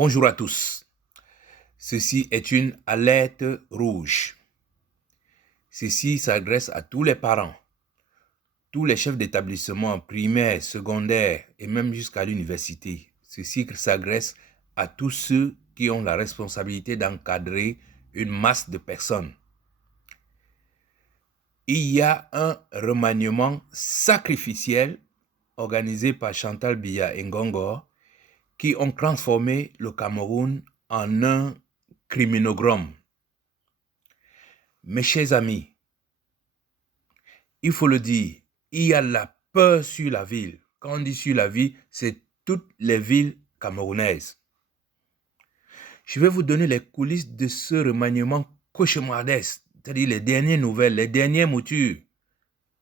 Bonjour à tous. Ceci est une alerte rouge. Ceci s'adresse à tous les parents, tous les chefs d'établissement primaires, secondaires et même jusqu'à l'université. Ceci s'adresse à tous ceux qui ont la responsabilité d'encadrer une masse de personnes. Il y a un remaniement sacrificiel organisé par Chantal Biya et Ngongor qui ont transformé le Cameroun en un criminogrum. Mes chers amis, il faut le dire, il y a la peur sur la ville. Quand on dit sur la ville, c'est toutes les villes camerounaises. Je vais vous donner les coulisses de ce remaniement cauchemardesque, c'est-à-dire les dernières nouvelles, les dernières moutures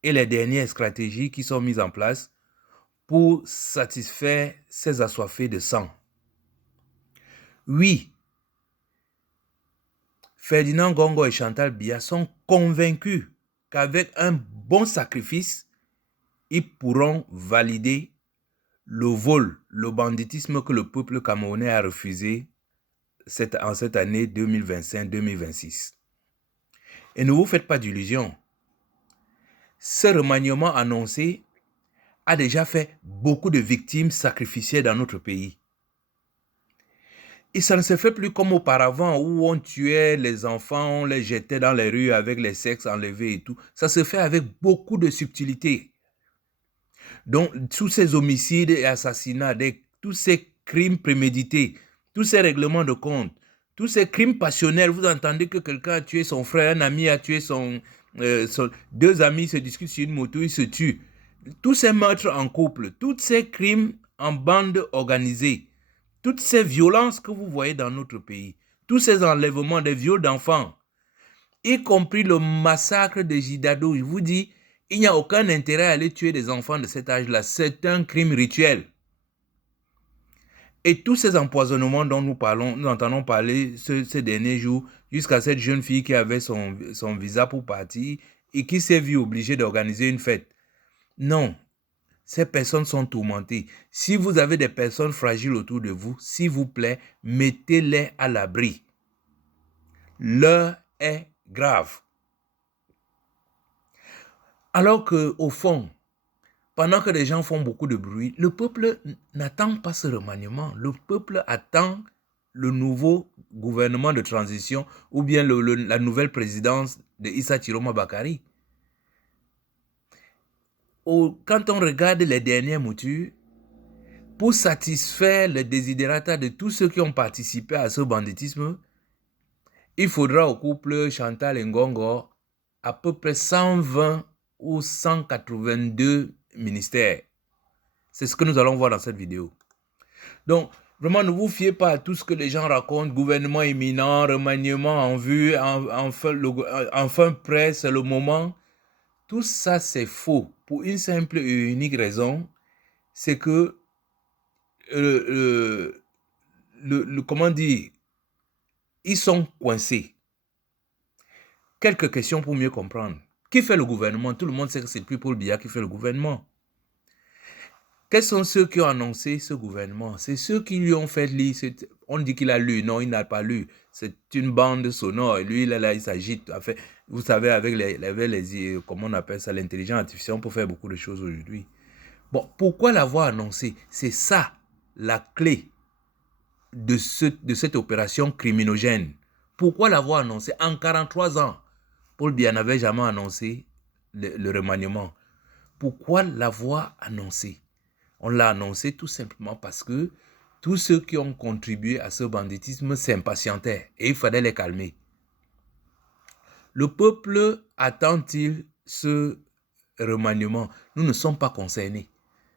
et les dernières stratégies qui sont mises en place pour satisfaire ces assoiffés de sang. Oui, Ferdinand Ngongor et Chantal Biya sont convaincus qu'avec un bon sacrifice, ils pourront valider le vol, le banditisme que le peuple camerounais a refusé en cette année 2025-2026. Et ne vous faites pas d'illusions. Ce remaniement annoncé a déjà fait beaucoup de victimes sacrificielles dans notre pays. Et ça ne se fait plus comme auparavant où on tuait les enfants, on les jetait dans les rues avec les sexes enlevés et tout. Ça se fait avec beaucoup de subtilité. Donc, tous ces homicides et assassinats, tous ces crimes prémédités, tous ces règlements de compte, tous ces crimes passionnels, vous entendez que quelqu'un a tué son frère, un ami a tué deux amis se discutent sur une moto, ils se tuent. Tous ces meurtres en couple, tous ces crimes en bande organisée, toutes ces violences que vous voyez dans notre pays, tous ces enlèvements, des viols d'enfants, y compris le massacre de Jidado, je vous dis, il n'y a aucun intérêt à aller tuer des enfants de cet âge-là. C'est un crime rituel. Et tous ces empoisonnements dont nous entendons parler ces derniers jours, jusqu'à cette jeune fille qui avait son visa pour partir et qui s'est vue obligée d'organiser une fête. Non, ces personnes sont tourmentées. Si vous avez des personnes fragiles autour de vous, s'il vous plaît, mettez-les à l'abri. L'heure est grave. Alors qu'au fond, pendant que les gens font beaucoup de bruit, le peuple n'attend pas ce remaniement. Le peuple attend le nouveau gouvernement de transition ou bien la nouvelle présidence de Issa Chiroma Bakari. Quand on regarde les dernières moutures, pour satisfaire les desiderata de tous ceux qui ont participé à ce banditisme, il faudra au couple Chantal Ngongor à peu près 120 ou 182 ministères. C'est ce que nous allons voir dans cette vidéo. Donc, vraiment, ne vous fiez pas à tout ce que les gens racontent, gouvernement imminent, remaniement en vue, enfin prêt, c'est le moment. Tout ça, c'est faux. Pour une simple et unique raison, c'est que, comment dire, ils sont coincés. Quelques questions pour mieux comprendre. Qui fait le gouvernement? Tout le monde sait que c'est plus Paul Biya qui fait le gouvernement. Quels sont ceux qui ont annoncé ce gouvernement? C'est ceux qui lui ont fait lire. On dit qu'il a lu. Non, il n'a pas lu. C'est une bande sonore. Et lui, il s'agite. Enfin, vous savez, avec comment on appelle ça, l'intelligence artificielle, on peut faire beaucoup de choses aujourd'hui. Bon, pourquoi l'avoir annoncé? C'est ça, la clé de cette opération criminogène. Pourquoi l'avoir annoncé? En 43 ans, Paul Biya n'avait jamais annoncé le remaniement. Pourquoi l'avoir annoncé? On l'a annoncé tout simplement parce que tous ceux qui ont contribué à ce banditisme s'impatientaient et il fallait les calmer. Le peuple attend-il ce remaniement? Nous ne sommes pas concernés.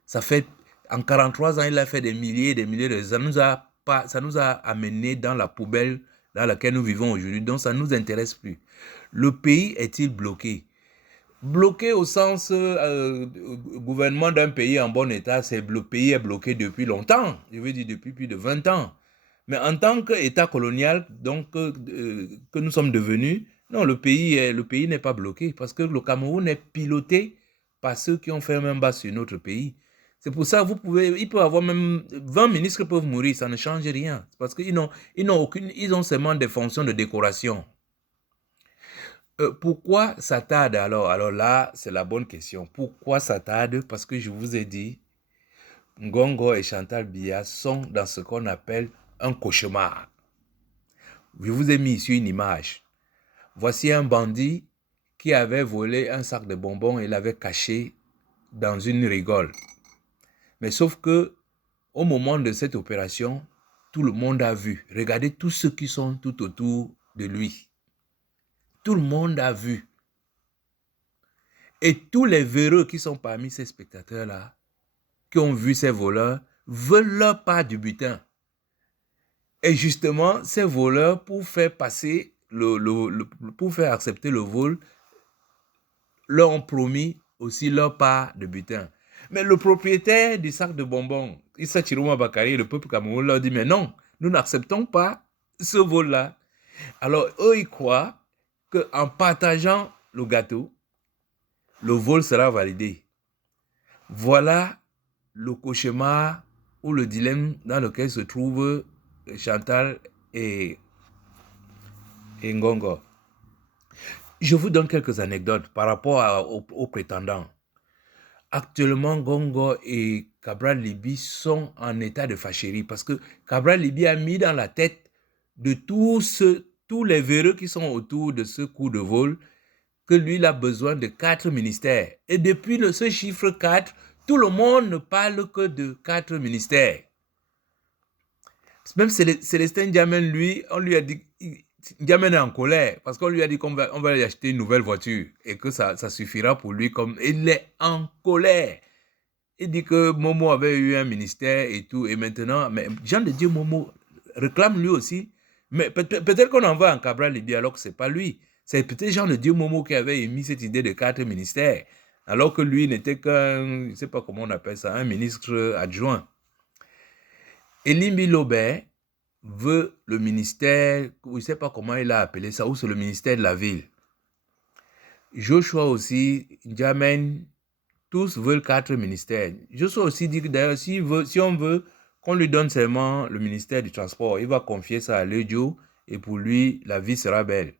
Ça fait, en 43 ans, il a fait des milliers et des milliers de... Ça nous a amenés dans la poubelle dans laquelle nous vivons aujourd'hui. Donc, ça ne nous intéresse plus. Le pays est-il bloqué? Bloqué au sens gouvernement d'un pays en bon état, le pays est bloqué depuis longtemps, je veux dire depuis plus de 20 ans. Mais en tant qu'État colonial, donc que nous sommes devenus, non, le pays n'est pas bloqué parce que le Cameroun est piloté par ceux qui ont fait main basse sur notre pays. C'est pour ça il peut avoir même 20 ministres peuvent mourir, ça ne change rien. Parce qu'ils ils ont seulement des fonctions de décoration. Pourquoi ça tarde alors? Alors là, c'est la bonne question. Pourquoi ça tarde? Parce que je vous ai dit, Ngongo et Chantal Biya sont dans ce qu'on appelle un cauchemar. Je vous ai mis ici une image. Voici un bandit qui avait volé un sac de bonbons et l'avait caché dans une rigole. Mais sauf que au moment de cette opération, tout le monde a vu. Regardez tous ceux qui sont tout autour de lui. Tout le monde a vu. Et tous les véreux qui sont parmi ces spectateurs-là, qui ont vu ces voleurs, veulent leur part du butin. Et justement, ces voleurs, pour faire passer pour faire accepter le vol, leur ont promis aussi leur part de butin. Mais le propriétaire du sac de bonbons, Issa Chiroma Bakari, le peuple camerounais, leur dit, mais non, nous n'acceptons pas ce vol-là. Alors, eux, ils croient qu'en partageant le gâteau, le vol sera validé. Voilà le cauchemar ou le dilemme dans lequel se trouvent Chantal et Ngongo. Je vous donne quelques anecdotes par rapport aux prétendants. Actuellement, Ngongo et Cabral Liby sont en état de fâcherie parce que Cabral Liby a mis dans la tête de tous les véreux qui sont autour de ce coup de vol que lui, il a besoin de 4 ministères. Et depuis ce chiffre 4, tout le monde ne parle que de 4 ministères. Même Célestin Diamène, lui, on lui a dit, Diamène est en colère parce qu'on lui a dit qu'on va lui acheter une nouvelle voiture et que ça suffira pour lui. Comme il est en colère. Il dit que Momo avait eu un ministère et tout, et maintenant, mais Jean de Dieu Momo réclame lui aussi. Mais peut-être qu'on envoie un Cabral Liby alors que ce n'est pas lui. C'est peut-être Jean de Dieu Momo qui avait émis cette idée de 4 ministères, alors que lui n'était qu'un, je ne sais pas comment on appelle ça, un ministre adjoint. Elimbi Lobert veut le ministère, je ne sais pas comment il a appelé ça, ou c'est le ministère de la ville. Joshua aussi, Jamen, tous veulent 4 ministères. Joshua aussi dit que d'ailleurs, si on veut qu'on lui donne seulement le ministère du transport, il va confier ça à Lejo et pour lui, la vie sera belle.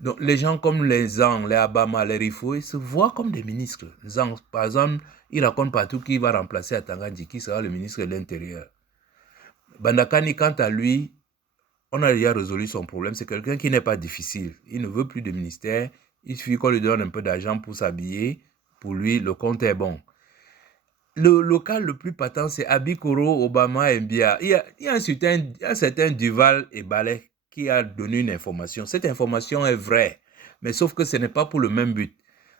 Donc, les gens comme les Zang, les Abama, les Rifo, ils se voient comme des ministres. Zang, par exemple, il raconte partout qu'il va remplacer Atangandji, qui sera le ministre de l'Intérieur. Bandakani, quant à lui, on a déjà résolu son problème. C'est quelqu'un qui n'est pas difficile. Il ne veut plus de ministère. Il suffit qu'on lui donne un peu d'argent pour s'habiller. Pour lui, le compte est bon. Le cas le plus patent, c'est Abikoro, Obama et Mbia. Il y a un certain Duval et Ballet qui a donné une information. Cette information est vraie, mais sauf que ce n'est pas pour le même but.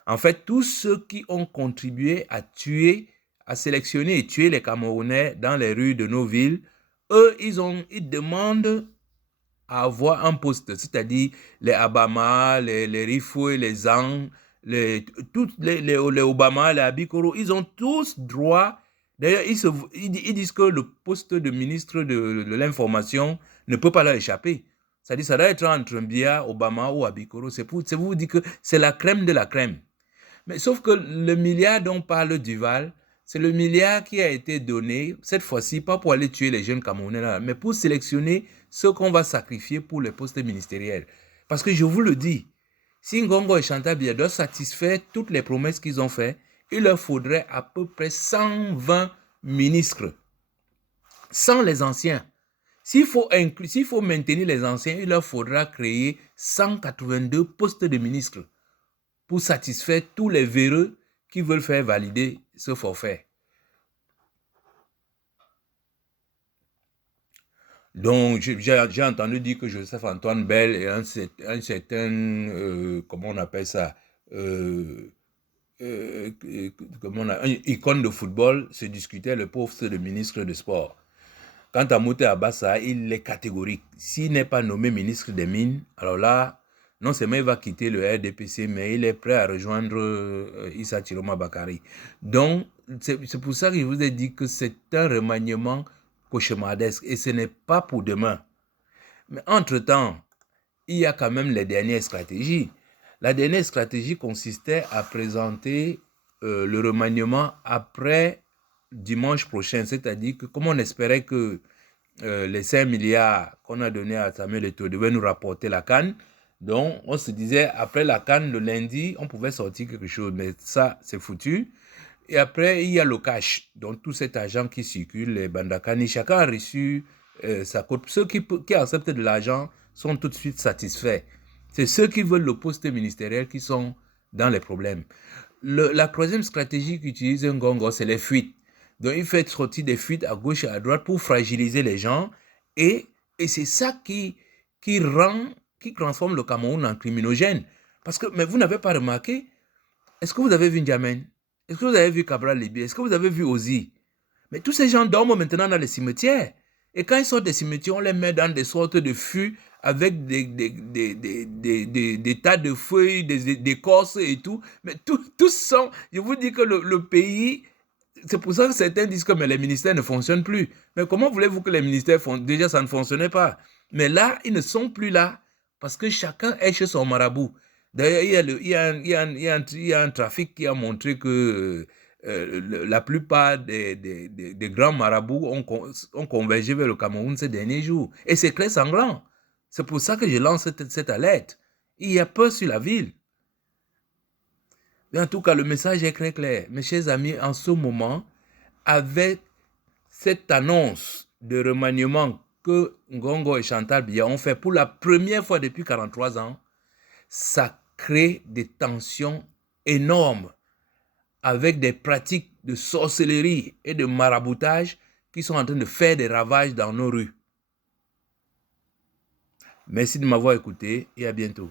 En fait, tous ceux qui ont contribué à tuer, à sélectionner et tuer les Camerounais dans les rues de nos villes, eux, ils demandent à avoir un poste, c'est-à-dire les Abama, les Rifo et les Zang, les Obama, les Abikoro, ils ont tous droit. D'ailleurs, ils disent que le poste de ministre de l'information ne peut pas leur échapper. C'est-à-dire, ça doit être entre Mbia, Obama ou Abikoro. C'est pour vous dire que c'est la crème de la crème. Mais sauf que le milliard dont parle Duval, c'est le milliard qui a été donné, cette fois-ci, pas pour aller tuer les jeunes Camerounais là, mais pour sélectionner ceux qu'on va sacrifier pour les postes ministériels. Parce que je vous le dis, si Ngongo et Chantal Biya doivent satisfaire toutes les promesses qu'ils ont faites, il leur faudrait à peu près 120 ministres, sans les anciens. S'il faut maintenir les anciens, il leur faudra créer 182 postes de ministres pour satisfaire tous les véreux qui veulent faire valider ce forfait. Donc, j'ai entendu dire que Joseph-Antoine Bell et un certain, comment on appelle ça, une icône de football se discutait le poste de ministre de sport. Quant à Mouté Abassa, il est catégorique. S'il n'est pas nommé ministre des Mines, alors là, non seulement il va quitter le RDPC, mais il est prêt à rejoindre Issa Chiroma Bakari. Donc, c'est pour ça que je vous ai dit que c'est un remaniement cauchemardesque et ce n'est pas pour demain. Mais entre-temps, il y a quand même les dernières stratégies. La dernière stratégie consistait à présenter le remaniement après dimanche prochain, c'est-à-dire que comme on espérait que les 5 milliards qu'on a donnés à Samuel Eto'o devaient nous rapporter la CAN, donc on se disait après la CAN, le lundi, on pouvait sortir quelque chose, mais ça, c'est foutu. Et après, il y a le cash, donc tout cet argent qui circule, les Bandakani, chacun a reçu sa cote. Ceux qui acceptent de l'argent sont tout de suite satisfaits. C'est ceux qui veulent le poste ministériel qui sont dans les problèmes. La troisième stratégie qu'utilise Ngongo, c'est les fuites. Donc, il fait sortir des fuites à gauche et à droite pour fragiliser les gens. Et c'est ça qui transforme le Cameroun en criminogène. Parce que, mais vous n'avez pas remarqué, est-ce que vous avez vu N'Djamène? Est-ce que vous avez vu Cabral Libye? Est-ce que vous avez vu Ozi? Mais tous ces gens dorment maintenant dans les cimetières. Et quand ils sortent des cimetières, on les met dans des sortes de fûts avec des tas de feuilles, des écorces et tout. Mais tous sont... Je vous dis que le pays... C'est pour ça que certains disent que mais les ministères ne fonctionnent plus. Mais comment voulez-vous que les ministères fonctionnent? Déjà, ça ne fonctionnait pas. Mais là, ils ne sont plus là parce que chacun est chez son marabout. D'ailleurs, il y a un trafic qui a montré que la plupart des grands marabouts ont convergé vers le Cameroun ces derniers jours. Et c'est très sanglant. C'est pour ça que je lance cette alerte. Il y a peur sur la ville. Mais en tout cas, le message est très clair. Mes chers amis, en ce moment, avec cette annonce de remaniement que Ngongo et Chantal Biya ont fait pour la première fois depuis 43 ans, ça crée des tensions énormes avec des pratiques de sorcellerie et de maraboutage qui sont en train de faire des ravages dans nos rues. Merci de m'avoir écouté et à bientôt.